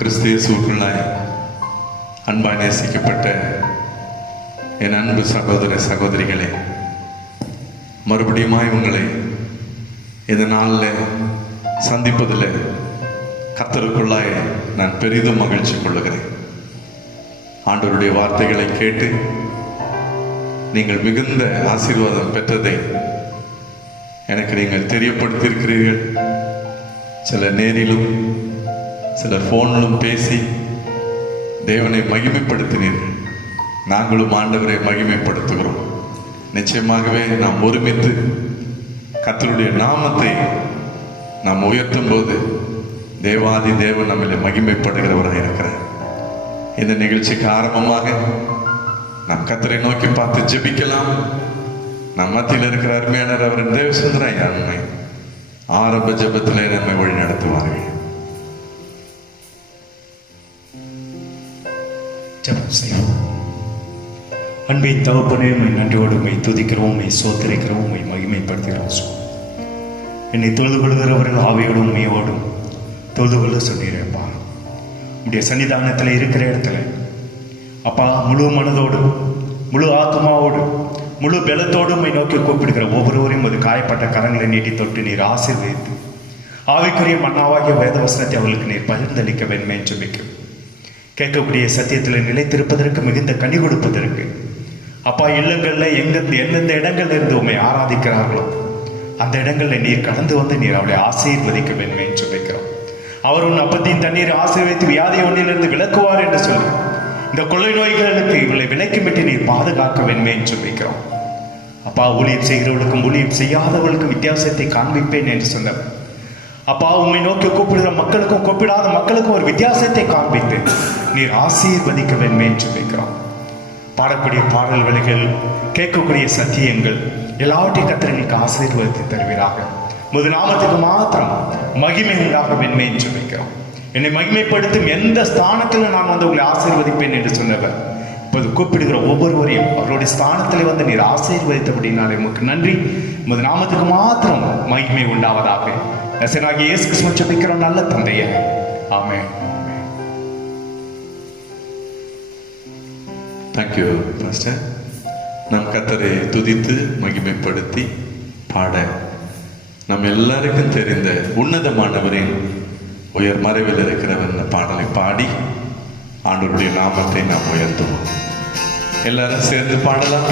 கிறிஸ்தியேசுக்குள்ளாய் அன்பாய் நேசிக்கப்பட்ட என் அன்பு சகோதர சகோதரிகளே, மறுபடியுமாய் உங்களை இந்த நாளில் சந்திப்பதில் கர்த்தருக்குள்ளாய் நான் பெரிதும் மகிழ்ச்சி கொள்ளுகிறேன். ஆண்டவருடைய வார்த்தைகளை கேட்டு நீங்கள் மிகுந்த ஆசீர்வாதம் பெற்றதை எனக்கு நீங்கள் தெரியப்படுத்தியிருக்கிறீர்கள். சிலர் நேரிலும் சிலர் ஃபோனிலும் பேசி தேவனை மகிமைப்படுத்தினீர்கள். நாங்களும் ஆண்டவரை மகிமைப்படுத்துகிறோம். நிச்சயமாகவே நாம் ஒருமித்து கர்த்தருடைய நாமத்தை நாம் உயர்த்தும் போது தேவாதி தேவன் நம்மளை மகிமைப்படுகிறவராக இருக்கிறார். இந்த நிகழ்ச்சிக்கு ஆரம்பமாக நாம் கர்த்தரை நோக்கி பார்த்து ஜெபிக்கலாம். நம் மத்தியில் இருக்கிற அருமையானவர் அவரின் தேவசுந்தராய் அன்னை ஆரம்ப ஜெபத்திலே நம்மை வழி நடத்துவார்கள். ஜெபம் செய்வோம். அன்பின் தகப்பனே, உம்மை நன்றியோடு உம்மை துதிக்கிறோம், உம்மை சோத்தரிக்கிறோம், உம்மை மகிமைப்படுத்துகிறோம். என்னை தொழுது கொள்கிறவர்கள் ஆவியோடும் உண்மையோடும் தொழுது கொள்ள சொன்னீரப்பா. உடைய சன்னிதானத்தில் இருக்கிற இடத்துல அப்பா முழு மனதோடு முழு ஆத்மாவோடு முழு பலத்தோடு உம்மை நோக்கி கூப்பிடுகிற ஒவ்வொருவரையும் அது காயப்பட்ட கரங்களை நீட்டி தொட்டு நீர் ஆசீர்வதித்து ஆவிக்குரிய மன்னாவாகிய வேத வசனத்தை அவர்களுக்கு நீர் பகிர்ந்தளிக்க வேண்டுமே என்று ஜெபிக்கிறோம். கேட்கக்கூடிய சத்தியத்தில் நிலைத்திருப்பதற்கு மிகுந்த கனி கொடுப்பதற்கு அப்பா இல்லங்களில் எந்தெந்த இடங்கள்ல இருந்து உண்மை ஆராதிக்கிறார்களோ அந்த இடங்களில் நீர் கடந்து வந்து நீர் அவளை ஆசீர்வதிக்க வேண்டுமே என்று வைக்கிறோம். அவர் உன் அப்பத்தின் தண்ணீர் ஆசீர்வதித்து வியாதி ஒன்றிலிருந்து விலக்குவார் என்று சொல்லி இந்த கொள்ளை நோய்களுக்கு இவளை விலக்கிவிட்டு நீர் பாதுகாக்க வேண்டுமே என்று வைக்கிறோம். அப்பா ஊழியம் செய்கிறவர்களுக்கும் ஊழியம் செய்யாதவர்களுக்கும் வித்தியாசத்தை காண்பிப்பேன் என்று சொன்னார். அப்பா உண்மை நோக்கி கூப்பிடுகிற மக்களுக்கும் கூப்பிடாத மக்களுக்கும் ஒரு வித்தியாசத்தை காண்பித்து நீர் ஆசீர்வதிக்க வேண்டுமே என்று வைக்கிறோம். பாடக்கூடிய பாடல் வழிகள், கேட்கக்கூடிய சத்தியங்கள் எல்லாவற்றையும் கர்த்தருக்கு ஆசீர்வதித்து தருவீராக. முது நாமத்துக்கு மாத்திரம் மகிமை உண்டாக வேண்டுமே என்று வைக்கிறோம். என்னை மகிமைப்படுத்தும் எந்த ஸ்தானத்தில் நான் வந்து உங்களை ஆசீர்வதிப்பேன் என்று சொன்னவர் இப்போது கூப்பிடுகிற ஒவ்வொருவரையும் அவருடைய ஸ்தானத்தில் வந்து நீர் ஆசீர்வதித்தபடினாலே உமக்கு நன்றி. முது நாமத்துக்கு மாத்திரம் மகிமை உண்டாவதாக. நசனாகிய இயேசு கிறிஸ்துவை ஜெபிக்கிறோம் நல்ல தந்தையே, ஆமென். Thank you pastor. நம் கர்த்தரை துதித்து மகிமைப்படுத்தி பாட நம் எல்லாருக்கும் தெரிந்த உன்னதமானவரின் உயர் மறைவில் இருக்கிறவன் பாடலை பாடி ஆண்டவருடைய நாமத்தை நாம் உயர்த்துவோம். எல்லாரும் சேர்ந்து பாடலாம்.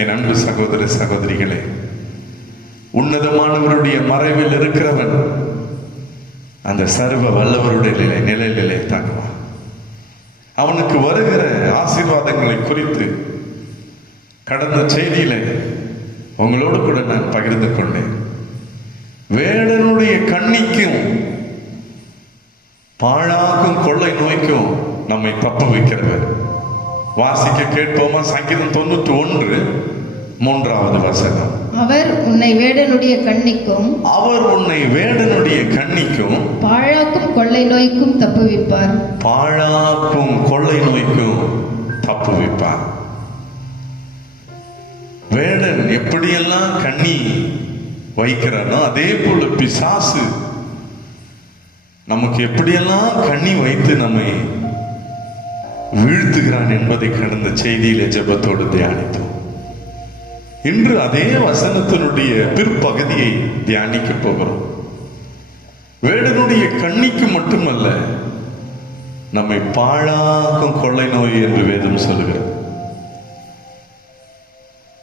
என் அன்பு சகோதர சகோதரிகளே, உன்னதமானவருடைய மறைவில் இருக்கிறவன் அந்த சர்வ வல்லவருடைய நிலையிலே தாங்குவான். அவனுக்கு வருகிற ஆசீர்வாதங்களை குறித்து கடந்த செய்தியில உங்களோடு கூட நான் பகிர்ந்து கொண்டேன். வேடனுடைய கண்ணிக்கும் பாழாக்கும் கொள்ளை நோய்க்கும் நம்மை தப்ப வைக்கிறவர். வாசிக்க கேட்போமா? சங்கீதம் 91:3 அவர் உன்னை வேடனுடைய கண்ணிக்கும் பாழாக்கும் கொள்ளை நோய்க்கும் தப்புவிப்பார். பாழாக்கும் கொள்ளை நோய்க்கும் தப்புவிப்பார். வேடன் எப்படியெல்லாம் கண்ணி வைக்கிறானோ அதே போல பிசாசு நமக்கு எப்படியெல்லாம் கண்ணி வைத்து நம்மை வீழ்த்துகிறான் என்பதை கடந்த செய்தியிலே ஜெபத்தோடு தியானித்தோம். இன்று அதே வசனத்தினுடைய பிற்பகுதியை தியானிக்க போகிறோம். வேடனுடைய கண்ணிக்கு மட்டுமல்ல, நம்மை பாழாக்கும் கொள்ளை நோய் என்று வேதம் சொல்லுகிறது.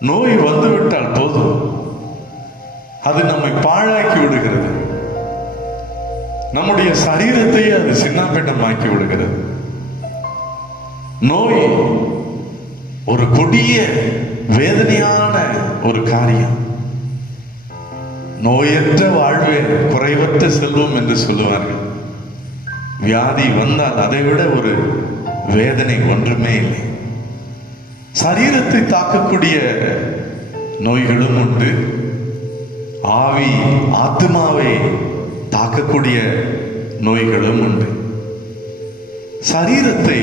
நோய் வந்துவிட்டால் போதும், அது நம்மை பாழாக்கி விடுகிறது. நம்முடைய சரீரத்தை அது சின்னாபின்னமாக்கி விடுகிறது. நோய் ஒரு கொடிய வேதனையான ஒரு காரியம். நோயற்ற வாழ்வே குறைவற்ற செல்வம் என்று சொல்லுவார்கள். வியாதி வந்தால் அதை விட ஒரு வேதனை ஒன்றுமே இல்லை. சரீரத்தை தாக்கக்கூடிய நோய்களும் உண்டு. ஆவி ஆத்மாவை தாக்கக்கூடிய நோய்களும் உண்டு. சரீரத்தை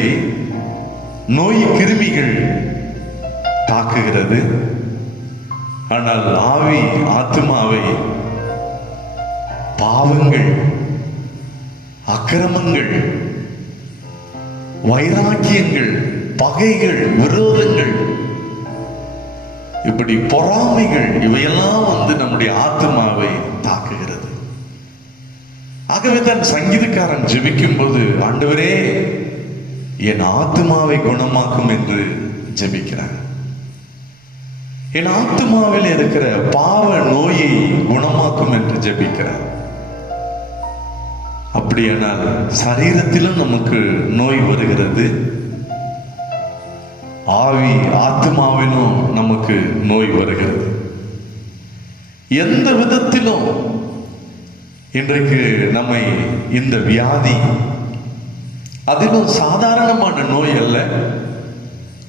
நோய் கிருமிகள் தாக்குகிறது. ஆனால் ஆவி ஆத்மாவை பாவங்கள், அக்கிரமங்கள், வைராக்கியங்கள், பகைகள், விரோதங்கள், இப்படி பொறாமைகள், இவையெல்லாம் நம்முடைய ஆத்மாவை தாக்குகிறது. ஆகவே தான் சங்கீதக்காரன் ஜெபிக்கும் போது, ஆண்டவரே என் ஆத்மாவை குணமாக்கும் என்று ஜெபிக்கிறார். என் ஆத்மாவில் இருக்கிற பாவ நோயை குணமாக்கும் என்று ஜெபிக்கிறார். அப்படியானால் சரீரத்திலும் நமக்கு நோய் வருகிறது, ஆவி ஆத்மாவிலும் நமக்கு நோய் வருகிறது. எந்த விதத்திலும் இன்றைக்கு நம்மை இந்த வியாதி, அதிலும் சாதாரணமான நோய் அல்ல,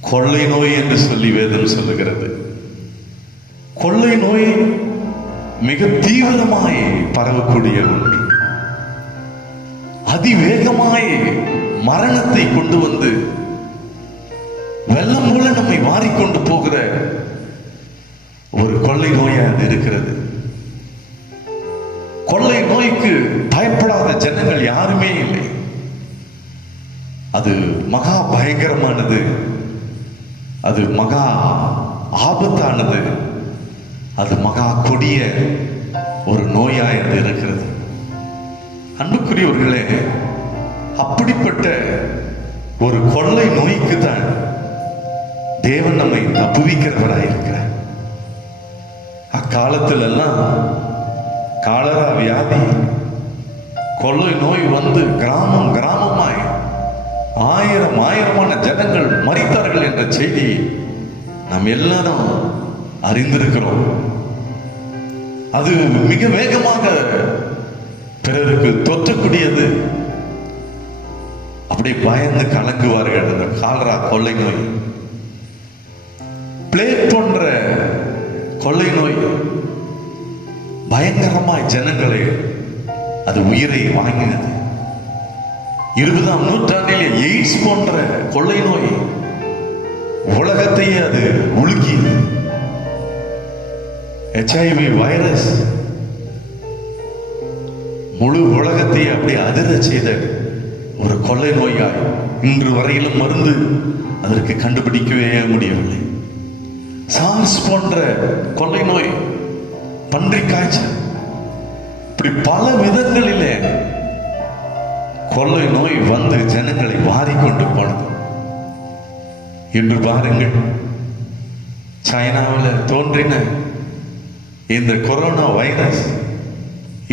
கொள்ளை நோய் என்று சொல்லி வேதம் சொல்லுகிறது. கொள்ளை நோய் மிக தீவிரமாய் பரவக்கூடிய ஒன்று. அதிவேகமாய் மரணத்தை கொண்டு வந்து வெள்ளம் போல நம்மை வாரிக்கொண்டு போகிற ஒரு கொள்ளை நோயா அது இருக்கிறது. கொள்ளை நோய்க்கு பயப்படாத ஜனங்கள் யாருமே இல்லை. அது மகா பயங்கரமானது, அது மகா ஆபத்தானது, அது மகா கொடிய ஒரு நோயாய் அது இருக்கிறது. அன்புக்குரியவர்களே, அப்படிப்பட்ட ஒரு கொள்ளை நோய்க்கு தான் தேவன் நம்மை தப்புவிக்கிறவராயிருக்கிறார். அக்காலத்தில் எல்லாம் காலரா வியாதி, கொள்ளை நோய் வந்து கிராமம் கிராமமாய் ஆயிரமான ஜனங்கள் மரித்தார்கள் என்ற செய்தி நாம் எல்லாரும் அறிந்திருக்கிறோம். அது மிக வேகமாக பிறருக்கு தொற்றக்கூடியது. அப்படி பயந்து கலங்குவார்கள். அந்த காலரா கொள்ளை நோய், பிளேக் போன்ற கொள்ளை நோய் பயங்கரமாய் ஜனங்களை அது உயிரை வாங்கினது. 20ஆம் நூற்றாண்டிலே எய்ட்ஸ் போன்ற கொள்ளை நோய் உலகத்தையே அது உலுக்கியது. HIV வைரஸ் முழு உலகத்தையே அப்படி அதிர செய்த ஒரு கொள்ளை நோயாய் இன்று வரையிலும் மருந்து அதற்கு கண்டுபிடிக்கவே முடியவில்லை. சார்ஸ் போன்ற கொள்ளை நோய், பன்றி காய்ச்சல், இப்படி பல விதங்களிலே கொள்ளை நோய் வந்து ஜனங்களை வாரிக்கொண்டு போனது. இன்று பாருங்கள், சைனாவில் தோன்றின இந்த கொரோனா வைரஸ்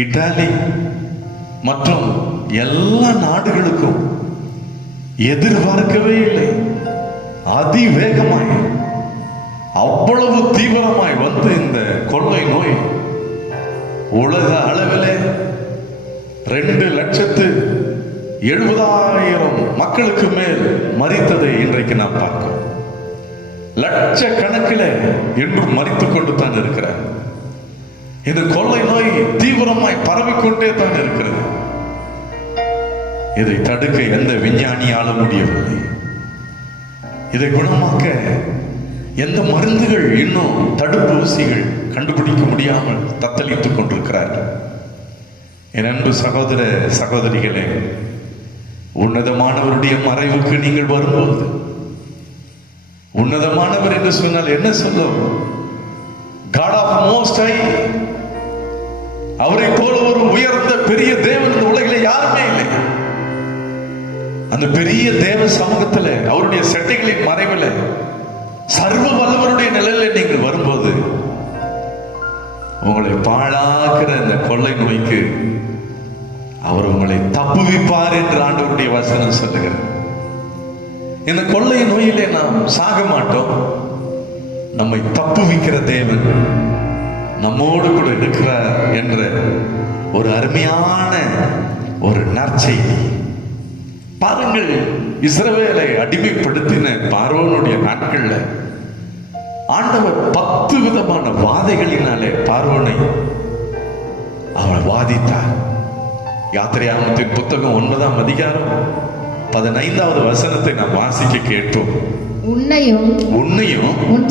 இத்தாலி மற்றும் எல்லா நாடுகளுக்கும் எதிர்பார்க்கவே இல்லை. அதிவேகமாய் அவ்வளவு தீவிரமாய் வந்து இந்த கொள்ளை நோய் உலக அளவிலே 2,70,000 மக்களுக்கு மேல் மரித்ததை இன்றைக்கு நாம் பார்க்கிறோம். லட்சக்கணக்கில் என்றும் மரித்துக் கொண்டு தான் இருக்கிறார். இந்த கொள்ளை நோய் தீவிரமாய் பரவிக்கொண்டே தான் இருக்கிறது. இதை தடுக்க எந்த விஞ்ஞானியாலும் முடியவில்லை. இதை குணமாக்க எந்த மருந்துகள், இன்னும் தடுப்பூசிகள் கண்டுபிடிக்க முடியாமல் தத்தளித்துக் கொண்டிருக்கிறார்கள். என் அன்பு சகோதர சகோதரிகளே, உன்னதமானவருடைய மறைவுக்கு நீங்கள் வரும்போது, உன்னதமானவர் என்று சொன்னால் என்ன சொல்லும்? காட் ஆஃப் மோஸ்ட் ஹை, அவரை போல ஒரு உயர்ந்த பெரிய தேவன் இந்த உலகிலே யாருமே இல்லை. அந்த பெரிய தேவ சமூகத்தில், அவருடைய செட்டைகளின் மறைவில், சர்வ வல்லவருடைய நிலையில நீங்கள் வரும்போது, உங்களை பாழாக்கிற இந்த கொள்ளை நோய்க்கு அவர் உங்களை தப்புவிப்பார் என்று ஆண்டவருடைய வசனம் சொல்லுகிறது. இந்த கொள்ளை நோயிலே நாம் சாக மாட்டோம். நம்மை தப்புவிக்கிற தேவன் நம்மோடு கூட இருக்கிறார் என்ற ஒரு அருமையான ஒரு நற்செய்தி. பாருங்கள், இஸ்ரவேலை அடிமைப்படுத்தின பார்வோனுடைய நாட்கள்ல ஆண்டவர் 10 விதமான வாதைகளினாலே பார்வோனை அவர் வாதித்தார். யாத்திரையாகமத்தின் புத்தகம் 9ஆம் அதிகாரம் 15வது வசனத்தை நாம் வாசிக்க கேட்டோம். உன்னையும் உன்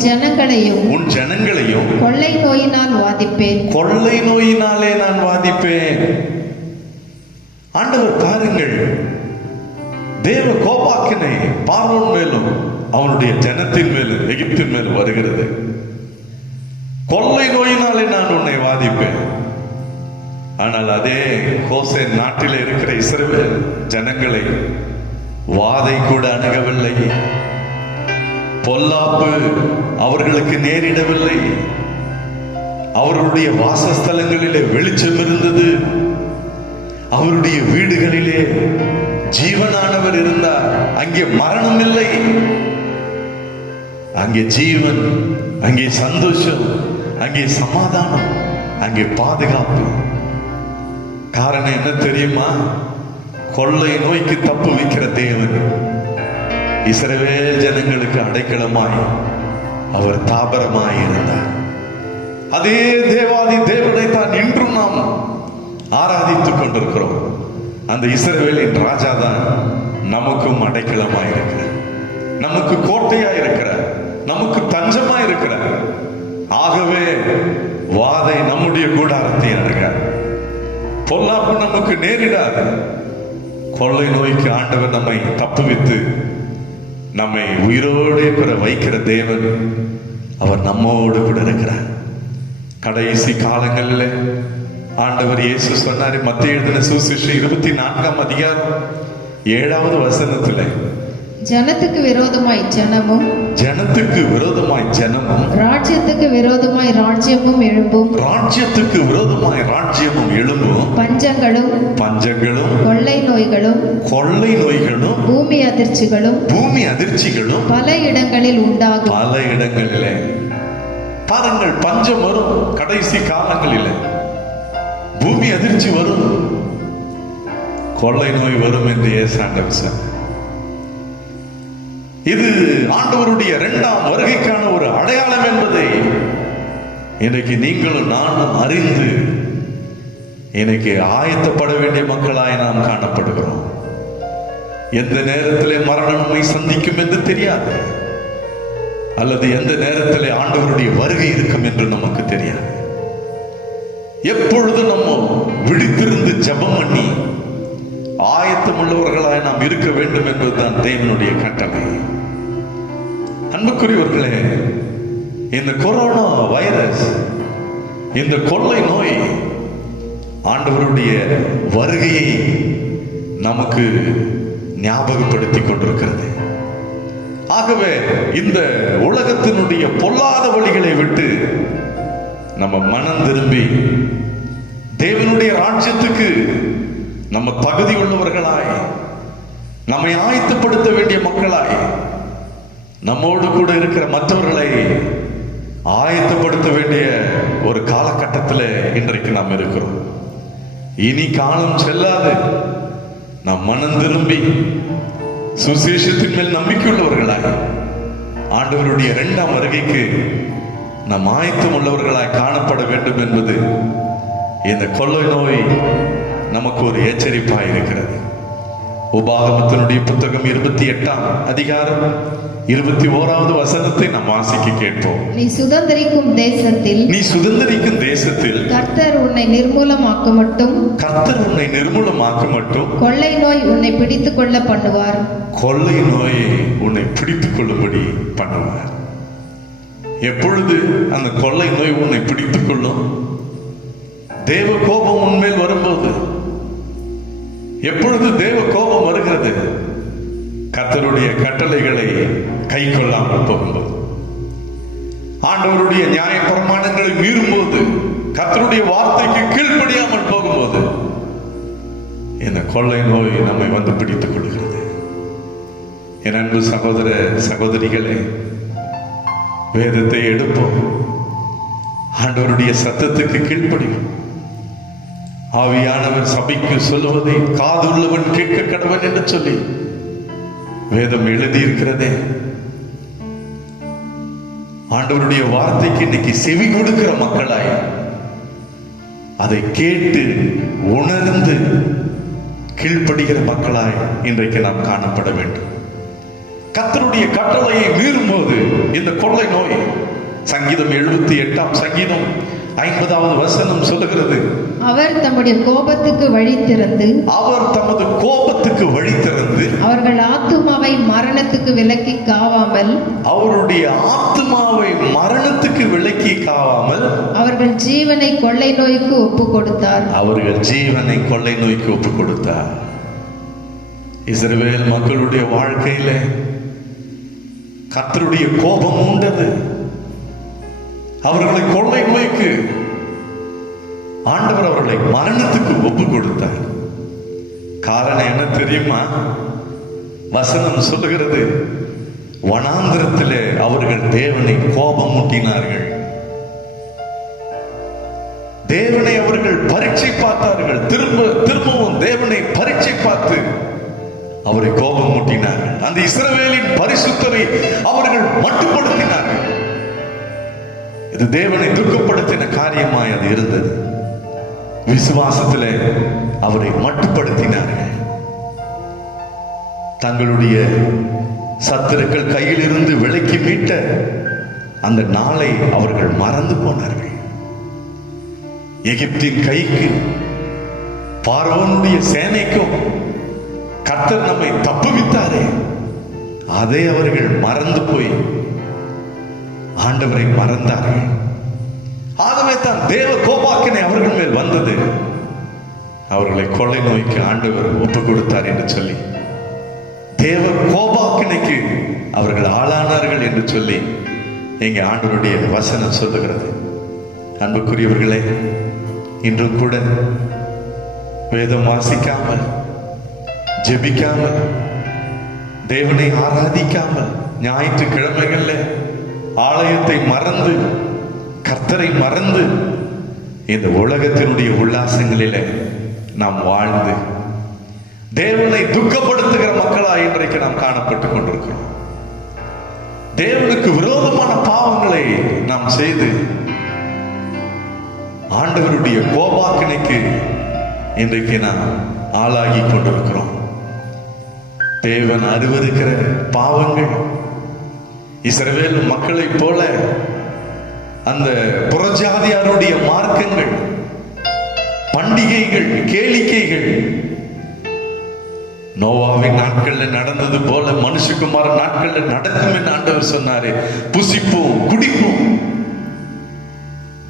ஜனங்களையும் கொள்ளை நோயினால் வாதிப்பேன். கொள்ளை நோயினாலே நான் வாதிப்பேன். ஆண்டவர் பாருங்கள், தேவ கோபாக்கினை பார்வோன் மேலும் அவனுடைய ஜனத்தின் மேலும் எகிப்தின் மேலும் வருகிறது. கொள்ளை நோயினாலே நான் உன்னை வாதிப்பேன். ஆனால் அதே கோசேன் நாட்டில் இருக்கிற இஸ்ரவேல் ஜனங்களை வாதை கூட அணுகவில்லை. பொல்லாப்பு அவர்களுக்கு நேரிடவில்லை. அவர்களுடைய வாசஸ்தலங்களிலே வெளிச்சம் இருந்தது. அவருடைய வீடுகளிலே ஜீவனானவர் இருந்தார். அங்கே மரணம் இல்லை, அங்கே ஜீவன், அங்கே சந்தோஷம், அங்கே சமாதானம், அங்கே பாதுகாப்பு. காரணம் என்ன தெரியுமா? கொள்ளை நோய்க்கு தப்பு வைக்கிற தேவன் இஸ்ரவேல் ஜனங்களுக்கு அடைக்கலமாய் அவர் தாபரமாய் இருந்தார். அதே தேவாதி தேவனை தான் இன்றும் நாம் ஆராதித்துக் கொண்டிருக்கிறோம். அந்த இஸ்ரவேலின் ராஜா தான் நமக்கும் அடைக்கலமாய் இருக்கிறார், நமக்கு கோட்டையாய் இருக்கிறார், நமக்கு தஞ்சமாய் இருக்கிறார். ஆகவே வாதை நம்முடைய கூடாரத்தை அணுகார், பொல்லாப்பு நமக்கு நேரிடாது. கொள்ளை நோய்க்கு ஆண்டவர் நம்மை தப்புவித்து நம்மை உயிரோடு கூட வைக்கிற தேவன் அவர் நம்மோடு கூட இருக்கிறார். கடைசி காலங்களில் ஆண்டவர் இயேசு சொன்னார், மத்தேயு எழுதின சுவிசேஷம் 24ஆம் அதிகாரம் 7வது வசனத்துல, ஜனத்துக்கு விரோதமாய் ஜனமும் ராஜ்யத்துக்கு விரோதமாய் ராஜ்யமும் எழும்பும். பஞ்சங்களும் கொள்ளை நோய்களும் பூமி அதிர்ச்சிகளும் பல இடங்களில் உண்டாகும். பல இடங்களிலே பாருங்கள், பஞ்சம் வரும். கடைசி காலங்களில் பூமி அதிர்ச்சி வரும், கொள்ளை நோய் வரும் என்று ஏசாண்டவர் சொன்னார். இது ஆண்டவருடைய 2ஆம் வருகைக்கான ஒரு அடையாளம் என்பதை இன்னைக்கு நீங்களும் நானும் அறிந்து இன்னைக்கு ஆயத்தப்பட வேண்டிய மக்களாய் நாம் காணப்படுகிறோம். எந்த நேரத்திலே மரணம் நம்மை சந்திக்கும் என்று தெரியாது, அல்லது எந்த நேரத்திலே ஆண்டவருடைய வருகை இருக்கும் என்று நமக்கு தெரியாது. எப்பொழுது நம்ம விழித்திருந்து ஜெபம் பண்ணி ஆயத்தம் உள்ளவர்களாய் நாம் இருக்க வேண்டும் என்பதுதான் தேவனுடைய கட்டளை. அன்புக்குரியவர்களே, இந்த கொரோனா வைரஸ், இந்த கொள்ளை நோய் ஆண்டவருடைய வருகையை நமக்கு ஞாபகப்படுத்தி கொண்டிருக்கிறது. ஆகவே இந்த உலகத்தினுடைய பொல்லாத வழிகளை விட்டு நம்ம மனம் திரும்பி தேவனுடைய ராஜ்யத்துக்கு நம்ம தகுதி உள்ளவர்களாய், நம்மை ஆயத்தப்படுத்த வேண்டிய மக்களாய், நம்மோடு கூட இருக்கிற மற்றவர்களை ஆயத்தப்படுத்த வேண்டிய ஒரு காலகட்டத்தில் இன்றைக்கு நாம் இருக்கிறோம். இனி காலம் செல்லாது நாம் மனம் திரும்பி சுசேஷத்தின் மேல் நம்பிக்கையுள்ளவர்களாய் ஆண்டவருடைய 2ஆம் வருகைக்கு நாம் ஆயத்தம் உள்ளவர்களாய் காணப்பட வேண்டும் என்பது இந்த கொள்ளை நோய் நமக்கு ஒரு எச்சரிப்பாய் இருக்கிறது. உபாகமத்தினுடைய புத்தகம் 28ஆம் அதிகாரம் 21வது வசனத்தை நாம் வாசிக்க கேட்போம். நீ சுதந்தரிக்கும் தேசத்தில் கர்த்தர் உன்னை நிர்மூலமாக்க மட்டும் கொள்ளை நோய் உன்னை பிடித்துக் கொள்ள பண்ணுவார். கொள்ளை நோயை உன்னை பிடித்துக் கொள்ளும்படி பண்ணுவார். எப்பொழுது அந்த கொள்ளை நோய் உன்னை பிடித்துக் கொள்ளும்? தேவ கோபம் உன்மேல் வரும்போது. எப்பொழுது தேவ கோபம் வருகிறது? கர்த்தருடைய கட்டளைகளை கை கொள்ளாமல் போகும்போது, ஆண்டவருடைய நியாய பிரமாணங்களை மீறும்போது, கர்த்தருடைய வார்த்தைக்கு கீழ்ப்படியாமல் போகும்போது இந்த கொள்ளை நோய் நம்மை வந்து பிடித்துக் கொள்கிறது. என் அன்பு சகோதர சகோதரிகளே, வேதத்தை எடுப்போம், ஆண்டவருடைய சத்தத்துக்கு கீழ்ப்படிவோம். ஆவியானவர் சபைக்கு சொல்லுவதை காது உள்ளவன் கேட்க கடவன் என்று சொல்லி வேதம் எழுதியிருக்கிறதே. ஆண்டவருடைய வார்த்தைக்கு இன்னைக்கு செவி கொடுக்கிற மக்களாய், அதை கேட்டு உணர்ந்து கீழ்ப்படுகிற மக்களாய் இன்றைக்கு நாம் காணப்பட வேண்டும். கர்த்தருடைய கட்டளையை மீறும் போது இந்த கொள்ளை நோய், சங்கீதம் 78ஆம் சங்கீதம் 50வது வசனம் சொல்லுகிறது, அவர் தமது கோபத்துக்கு வழி திறந்து அவர்கள் ஆத்துமாவை மரணத்துக்கு விலக்கி காவாமல் அவர்கள் ஜீவனை கொள்ளை நோய்க்கு ஒப்பு கொடுத்தார். இஸ்ரவேல் மக்களுடைய வாழ்க்கையில கர்த்தருடைய கோபம் உண்டது. அவர்களை கொள்ளை நோய்க்கு ஆண்டவர் அவர்களை மரணத்துக்கு ஒப்பு கொடுத்தார். காரணம் என்ன தெரியுமா? வசனம் சொல்லுகிறது, வனாந்திரத்திலே அவர்கள் தேவனை கோபம் மூட்டினார்கள். தேவனை அவர்கள் பரீட்சை பார்த்தார்கள். திரும்பவும் தேவனை பரீட்சை பார்த்து அவரை கோபம் மூட்டினார்கள். அந்த இஸ்ரவேலின் பரிசுத்தரை அவர்கள் மட்டுப்படுத்தினார்கள். இது தேவனை துக்கப்படுத்தின காரியமாய் அது இருந்தது. விசுவாசத்திலே அவரை மட்டுப்படுத்தினார்கள். தங்களுடைய சத்துருக்கள் கையில் இருந்து விலக்கி மீட்ட அந்த நாளை அவர்கள் மறந்து போனார்கள். எகிப்தின் கைக்கு, பார்வோனுடைய சேனைக்கும் கர்த்தர் நம்மை தப்புவித்தாரே, அதை அவர்கள் மறந்து போய் ஆண்டவரை மறந்தார்கள். ஆகவே தான் தேவ கோபாக்கினை அவர்கள் மேல் வந்தது. அவர்களை கொள்ளை நோய்க்கு ஆண்டவர் ஒப்பு கொடுத்தார் என்று சொல்லி, தேவ கோபாக்கினைக்கு அவர்கள் ஆளானார்கள் என்று சொல்லி எங்க ஆண்டவருடைய வசனம் சொல்லுகிறது. அன்புக்குரியவர்களே, இன்றும் கூட வேதம் வாசிக்காமல், ஜெபிக்காமல், தேவனை ஆராதிக்காமல், ஞாயிற்றுக்கிழமைகள்ல ஆலயத்தை மறந்து, கர்த்தரை மறந்து, இந்த உலகத்தினுடைய உல்லாசங்களில நாம் வாழ்ந்து தேவனை துக்கப்படுத்துகிற மக்களாய் இன்றைக்கு நாம் காணப்பட்டுக் கொண்டிருக்கிறோம். தேவனுக்கு விரோதமான பாவங்களை நாம் செய்து ஆண்டவருடைய கோபாக்கினைக்கு இன்றைக்கு நாம் ஆளாகி கொண்டிருக்கிறோம். தேவன் அருவருக்கிற பாவங்கள், இஸ்ரவேல் மக்களைப் போல அந்த புறஜாதியாருடைய மார்க்கங்கள், பண்டிகைகள், கேளிக்கைகள், நோவாவின் நாட்கள்ல நடந்தது போல மனுஷகுமார நாட்கள்ல நடக்கும் என்று ஆண்டவர் சொன்னாரு. புசிப்போம், குடிப்போம்,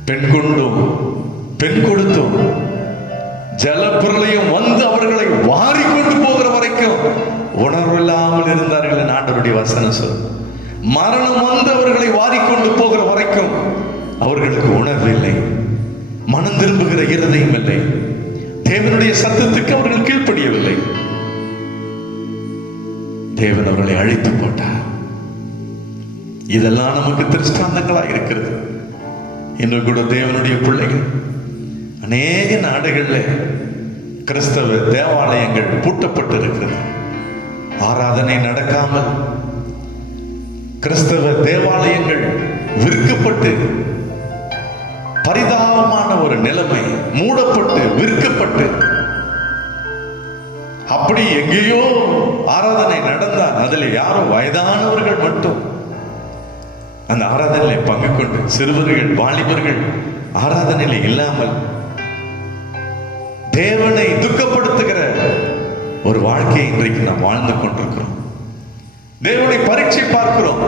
பெண் கொண்டோம், பெண் கொடுத்தோம், ஜலப்பிரளயம் வந்து அவர்களை வாரி கொண்டு போகிற வரைக்கும் உணர்வில்லாமல் இருந்தார்கள் ஆண்டவருடைய வசனம் சொல். மரணம் வந்து அவர்களை வாரிக்கொண்டு போகிற வரைக்கும் அவர்களுக்கு உணர்வு இல்லை, மனம் திரும்புகிற இருதயம் இல்லை, தேவனுடைய சத்தத்துக்கு அவர்கள் கீழ்ப்படியவில்லை. தேவன் அவர்களை அழித்து போட்டார். இதெல்லாம் நமக்கு திருஷ்டாந்தங்களாக இருக்கிறது. இன்று கூட தேவனுடைய பிள்ளைகள் அநேக நாடுகள்ல கிறிஸ்தவ தேவாலயங்கள் பூட்டப்பட்டு இருக்கிறது. ஆராதனை நடக்காமல் கிறிஸ்தவ தேவாலயங்கள் விற்கப்பட்டு, பரிதாபமான ஒரு நிலைமை, மூடப்பட்டு விற்கப்பட்டு, அப்படி எங்கேயோ ஆராதனை நடந்தால் அதில் யாரோ வயதானவர்கள் மட்டும் அந்த ஆராதனையில பங்கு கொண்டு, சிறுவர்கள் வாலிபர்கள் ஆராதனையில இல்லாமல் தேவனை துக்கப்படுத்துகிற ஒரு வாழ்க்கையை இன்றைக்கு நாம் வாழ்ந்து கொண்டிருக்கிறோம். தேவனை பரீட்சை பார்க்கிறோம்.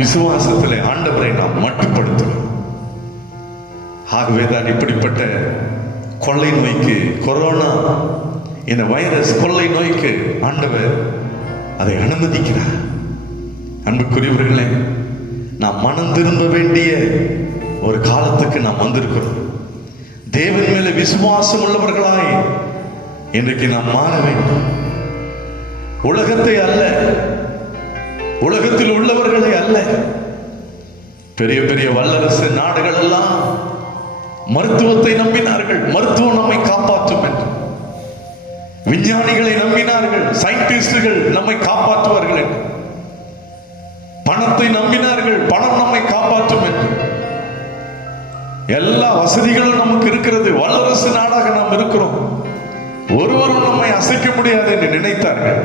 விசுவாசத்திலே ஆண்டவரை நாம் மட்டுப்படுத்துகிறோம். ஆகவேதான் இப்படிப்பட்ட கொள்ளை நோய்க்கு, கொரோனா இந்த வைரஸ் கொள்ளை நோய்க்கு ஆண்டவர் அதை அனுமதிக்கிறார். அன்புக்குரியவர்களே, நாம் மனம் திரும்ப வேண்டிய ஒரு காலத்துக்கு நாம் வந்திருக்கிறோம். தேவன் மேல விசுவாசம் உள்ளவர்களாய் இன்றைக்கு நாம் மாற வேண்டும். உலகத்தை அல்ல, உலகத்தில் உள்ளவர்களை அல்ல. பெரிய பெரிய வல்லரசு நாடுகள் எல்லாம் மருத்துவத்தை நம்பினார்கள், மருத்துவம் நம்மை காப்பாற்றும் என்று. விஞ்ஞானிகளை நம்பினார்கள், சயின்டிஸ்டுகள் நம்மை காப்பாற்றுவார்கள் என்று. பணத்தை நம்பினார்கள், பணம் நம்மை காப்பாற்றும் என்று. எல்லா வசதிகளும் நமக்கு இருக்கிறது, வல்லரசு நாடாக நாம் இருக்கிறோம், ஒருவரும் நம்மை அசைக்க முடியாது என்று நினைத்தார்கள்.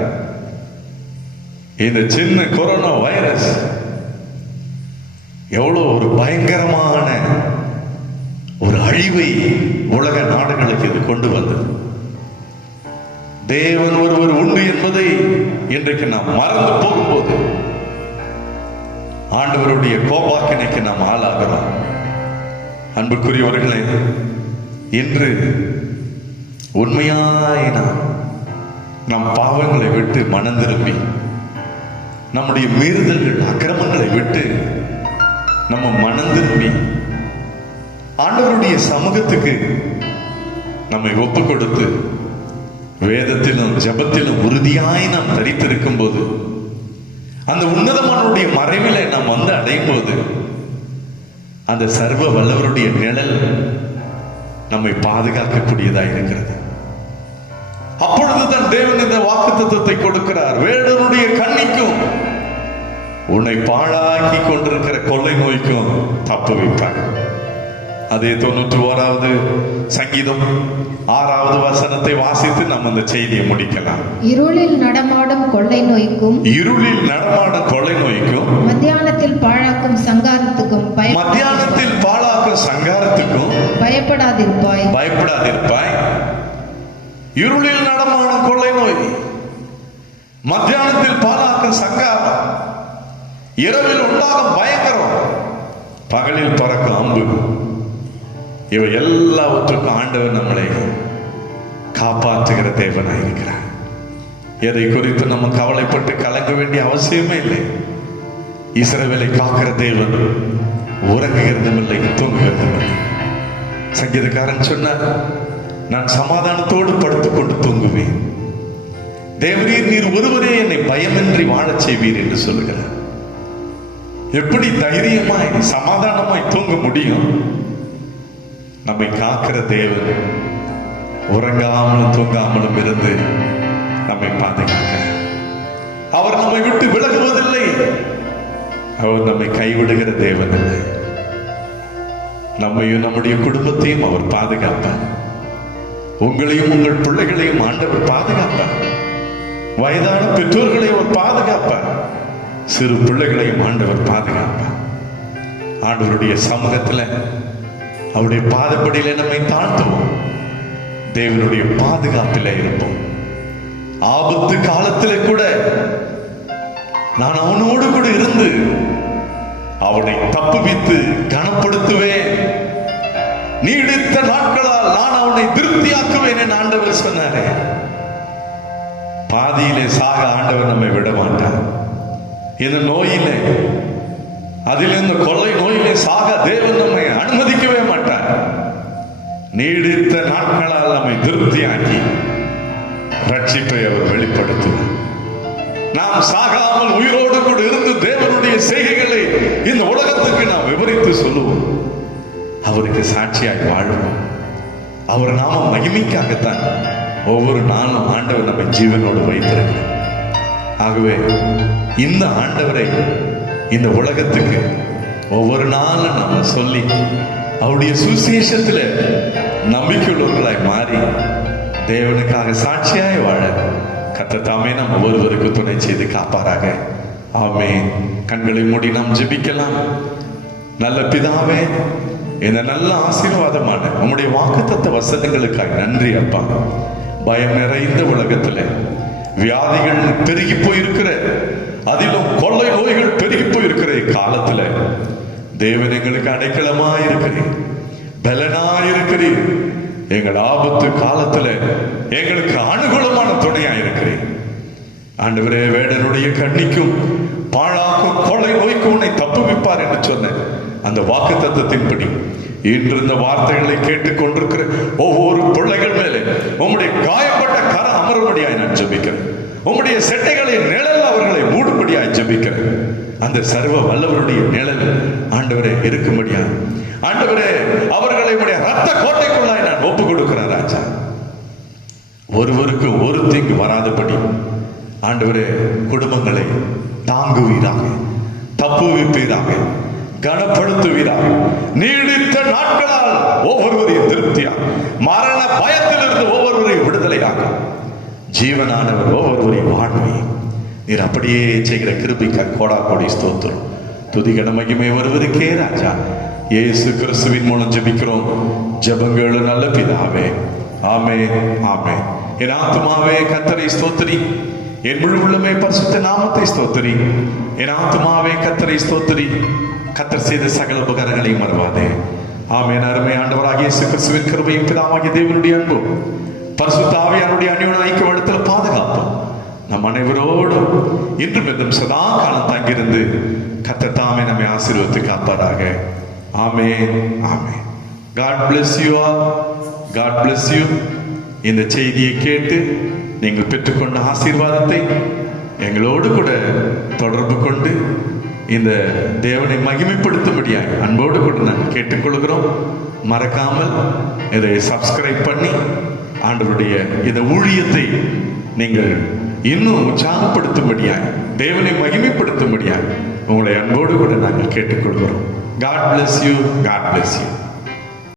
இந்த சின்ன கொரோனா வைரஸ் எவ்வளவு ஒரு பயங்கரமான ஒரு அழிவை உலக நாடுகளுக்கு இது கொண்டு வந்தது. தேவன் ஒருவர் உண்டு என்பதை இன்றைக்கு நாம் மறந்து போகும்போது ஆண்டவருடைய கோபாக்கினைக்கு நாம் ஆளாகிறோம். அன்புக்குரியவர்களே, இன்று உண்மையாய் நம் பாவங்களை விட்டு மனம் திரும்பி, நம்முடைய மீறுதல்கள் அக்கிரமங்களை விட்டு நம்ம மனம் திரும்பி ஆண்டவருடைய சமூகத்துக்கு நம்மை ஒப்பு கொடுத்து வேதத்திலும் ஜபத்திலும் உறுதியாய் நாம் தரித்திருக்கும் போது, அந்த உன்னதமானுடைய மறைவிலே நாம் வந்து அடையும் போது, அந்த சர்வ வல்லவருடைய நிழல் நம்மை பாதுகாக்கக்கூடியதாக இருக்கிறது. அப்பொழுதுதான் தேவன் இந்த வாக்குத்தத்தத்தை கொடுக்கிறார். வேடனுடைய கண்ணிக்கும் உன்னை பாழாக்கி கொண்டிருக்கிற கொள்ளை நோய்க்கும் தப்பு வைப்பார். அதே 91வது சங்கீதம் 6வது வசனத்தை வாசித்து நம்ம அந்த செய்தியை முடிக்கலாம். இருளில் நடமாடும் கொள்ளை நோய்க்கும், இருளில் நடமாடும் கொள்ளை நோய்க்கும், மத்தியானத்தில் பாழாக்கும் சங்காரத்துக்கும் மத்தியானத்தில் பாழாக்கும் சங்காரத்துக்கும் பயப்படாதிருப்பாய். பயப்படாதிருப்பாய். இருளில் நடமாடும் கொள்ளை நோய், மத்தியானத்தில் பாழாக்கும் சங்காரம், இரவில் உண்டாகும் பயங்கரம், பகலில் பறக்கும் அம்பு, இவை எல்லாவற்றுக்கும் ஆண்டவர் நம்மளை காப்பாற்றுகிற தேவனாய் இருக்கிறார். எதை குறித்து நம்ம கவலைப்பட்டு கலங்க வேண்டிய அவசியமே இல்லை. இஸ்ரவேலை காக்கிற தேவன் உறங்குகிறதும் இல்லை, தூங்குகிறதும் இல்லை. சங்கீதக்காரன் சொன்னார், நான் சமாதானத்தோடு படுத்துக் கொண்டு தூங்குவேன். தேவரீர், நீர் ஒருவரே என்னை பயமின்றி வாழச் செய்வீர் என்று சொல்லுகிறார். எப்படி தைரியமாய் சமாதானமாய் தூங்க முடியும்? நம்மை காக்கிற தேவன் உறங்காமலும் தூங்காமலும் இருந்து நம்மை பாதுகாக்கிறார். அவர் நம்மை விட்டு விலகுவதில்லை, அவர் நம்மை கைவிடுகிற தேவன் இல்லை. நம்மையும் நம்முடைய குடும்பத்தையும் அவர் பாதுகாப்பார். உங்களையும் உங்கள் பிள்ளைகளையும் ஆண்டவர் பாதுகாப்பார். வயதான பெற்றோர்களை அவர் பாதுகாப்பார். சிறு பிள்ளைகளையும் ஆண்டவர் பாதுகாப்பார். ஆண்டவருடைய சமூகத்தில் அவருடைய பாதப்படியில நம்மை தாழ்த்துவோம். தேவனுடைய பாதுகாப்பில் இருப்போம். ஆபத்து காலத்திலே கூட நான் அவனோடு கூட இருந்து அவனை தப்புவித்து கனப்படுத்துவேன். நீடித்த நாட்களால் நான் அவனை திருப்தியாக்குவேன் என ஆண்டவர் சொன்னாரே. பாதியிலே சாக ஆண்டவர் நம்மை விட மாட்டார். இந்த நோயிலே அதிலிருந்து கொள்ளை நோயிலே சாக தேவன் நம்மை அனுமதிக்கவே மாட்டார். நீடித்த நாட்களால் நம்மை திருப்தியாக்கி ரட்சிப்பை அவர் வெளிப்படுத்துவார். நாம் சாகாமல் உயிரோடு கூட இருந்து தேவனுடைய செய்கைகளை இந்த உலகத்துக்கு நாம் விவரித்து சொல்லுவோம். அவருக்கு சாட்சியாய் வாழுவோம். அவர் நாம மகிமைக்காகத்தான் ஒவ்வொரு நாளும் ஆண்டவர் நம்ம ஜீவனோடு வைத்திருக்கிறார். ஆகவே இந்த ஆண்டவரை இந்த உலகத்துக்கு ஒவ்வொரு நாளும் நம்ம சொல்லி அவருடைய சுவிசேஷத்தில் நம்பிக்கையுள்ளவர்களாய் மாறி தேவனுக்காக சாட்சியாய் வாழ கர்த்தர் தாமே நம்ம ஒவ்வொருவருக்கு துணை செய்து காப்பாராக. ஆமென். கண்களை மூடி நாம் ஜெபிக்கலாம். நல்ல பிதாவே, இந்த நல்ல ஆசீர்வாதமான உம்முடைய வாக்குத்தத்த வசனங்களுக்காக நன்றி அப்பா. பயம் நிறைந்த உலகத்துல வியாதிகள் பெருகி போயிருக்கிற, அதிலும் கொள்ளை நோய்கள் பெருகி போயிருக்கிற காலத்துல தேவன் எங்களுக்கு அடைக்கலமா இருக்கிறீர், பலனா இருக்கிறீர். எங்கள் ஆபத்து காலத்துல எங்களுக்கு அனுகூலமான துணையா இருக்கிறேன். ஆண்டவரே, வேடனுடைய கண்ணிக்கும் பாழாக்கும் கொள்ளை நோய்க்கும் உன்னை தப்புவிப்பார் என்று சொன்ன அந்த வாக்கு தத்தத்தின்படி இன்று இந்த வார்த்தைகளை கேட்டுக் கொண்டிருக்கிற ஒவ்வொரு பிள்ளைகள் மேலே உம்முடைய காயப்பட்ட கரம் அமரும்படியாய் நான் ஜெபிக்கிறேன். உம்முடைய செட்டைகளை நிழல் அவர்களை மூடும்படியாய் ஜெபிக்கிறேன். அந்த சர்வ வல்லவருடைய நிழல் ஆண்டவரே இருக்கும்படியா, ஆண்டவரே அவர்களை உடைய ரத்த கோட்டைக்குள்ளாய் நான் ஒப்பு கொடுக்கிறேன் ராஜா. ஒருவருக்கு ஒரு தீங்கு வராதபடி ஆண்டவரே குடும்பங்களை தாங்குவீராக, தப்புவிப்பீராக, கனப்படுத்துவீராக. நீடித்த நாட்களால் ஒவ்வொருவரையும் திருப்தியாக, மரண பயத்திலிருந்து ஒவ்வொருவரையும் விடுதலையாக, ஜீவனானவர் ஒவ்வொருவரையும் வாழ்வை நீர் அப்படியே செய்கிற கிருபைக்கு கோடா கோடி ஸ்தோத்திரம். துதிகன மகிமை வருவதற்கே ராஜா. இயேசு கிறிஸ்துவின் மூலம் ஜெபிக்கிறோம் ஜெபங்கள் நல்ல பிதாவே. ஆமென், ஆமென். என் ஆத்துமாவே கர்த்தரை ஸ்தோத்திரி, என் முழு உள்ளமே பரிசுத்த நாமத்தை ஸ்தோத்திரி. என் ஆத்துமாவே கர்த்தரை ஸ்தோத்திரி, கர்த்தர் செய்த சகல உபகாரங்களையும் மறவாதே. ஆமென். அருமை ஆண்டவராகிய இயேசு கிறிஸ்துவின் கிருபையும் பிதாவாகிய தேவனுடைய அன்பும் பரிசுத்த ஆவியானுடைய அந்யோன்ய ஐக்கியத்தில் பாதுகாப்பும் நம் அனைவரோடும் இன்றும் என்றும் சதா காலம் தங்கியிருந்து கர்த்தர் தாமே நம்மை ஆசீர்வதித்து காப்பாராக. ஆமென், ஆமென். God bless you all. God bless you. இந்த செய்தியை கேட்டு நீங்கள் பெற்றுக்கொண்ட ஆசீர்வாதத்தை எங்களோடு கூட தொடர்பு கொண்டு இந்த தேவனை மகிமைப்படுத்தும்படியாக அன்போடு கூட நாங்கள் கேட்டுக்கொள்கிறோம். மறக்காமல் இதை சப்ஸ்கிரைப் பண்ணி ஆண்டவருடைய இந்த ஊழியத்தை நீங்கள் இன்னும் உற்சாகப்படுத்தும்படியாக, தேவனை மகிமைப்படுத்தும்படியாக உங்களை அன்போடு கூட நாங்கள் கேட்டுக்கொள்கிறோம். God bless you. God bless you.